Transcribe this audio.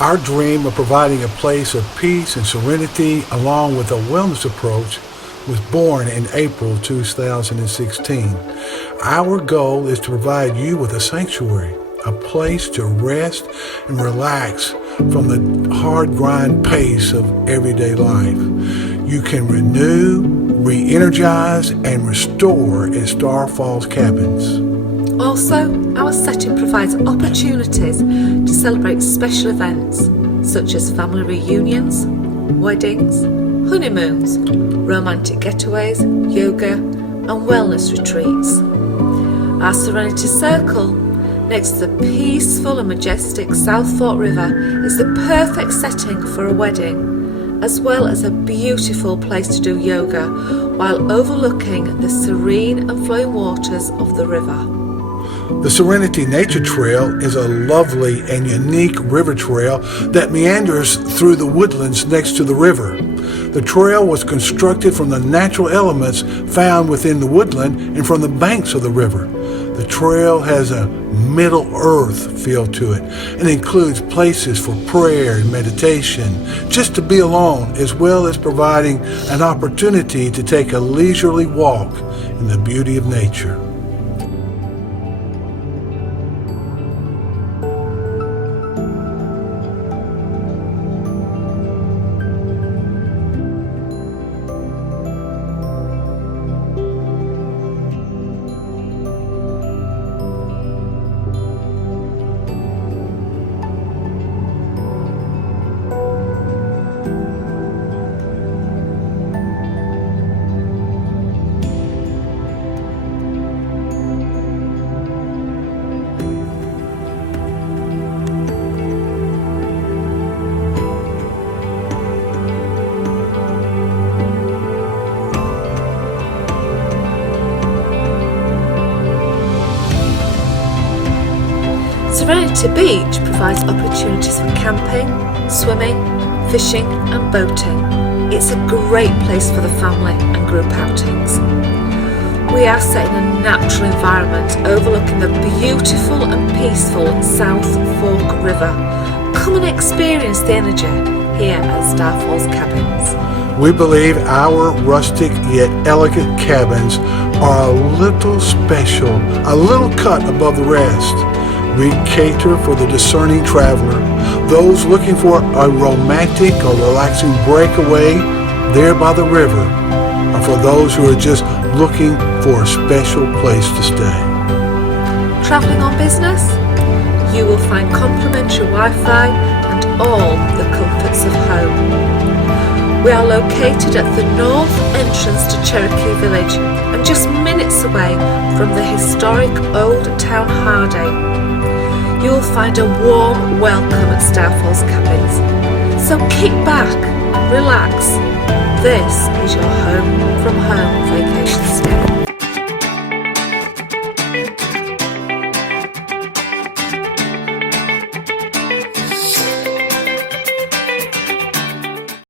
Our dream of providing a place of peace and serenity along with a wellness approach was born in April 2016. Our goal is to provide you with a sanctuary, a place to rest and relax from the hard grind pace of everyday life. You can renew, re-energize, and restore at Star Falls Cabins. Also, our setting provides opportunities to celebrate special events such as family reunions, weddings, honeymoons, romantic getaways, yoga and wellness retreats. Our Serenity Circle, next to the peaceful and majestic South Fork River, is the perfect setting for a wedding, as well as a beautiful place to do yoga while overlooking the serene and flowing waters of the river. The Serenity Nature Trail is a lovely and unique river trail that meanders through the woodlands next to the river. The trail was constructed from the natural elements found within the woodland and from the banks of the river. The trail has a Middle Earth feel to it and includes places for prayer and meditation, just to be alone, as well as providing an opportunity to take a leisurely walk in the beauty of nature. Serenity Beach provides opportunities for camping, swimming, fishing and boating. It's a great place for the family and group outings. We are set in a natural environment overlooking the beautiful and peaceful South Fork River. Come and experience the energy here at Star Falls Cabins. We believe our rustic yet elegant cabins are a little special, a little cut above the rest. We cater for the discerning traveler, those looking for a romantic or relaxing breakaway there by the river, or for those who are just looking for a special place to stay. Travelling on business? You will find complimentary Wi-Fi and all the comforts of home. We are located at the north entrance to Cherokee Village and just minutes away from the historic Old Town Hardy. You will find a warm welcome at Star Falls Cabins. So kick back, relax. This is your home from home vacation stay.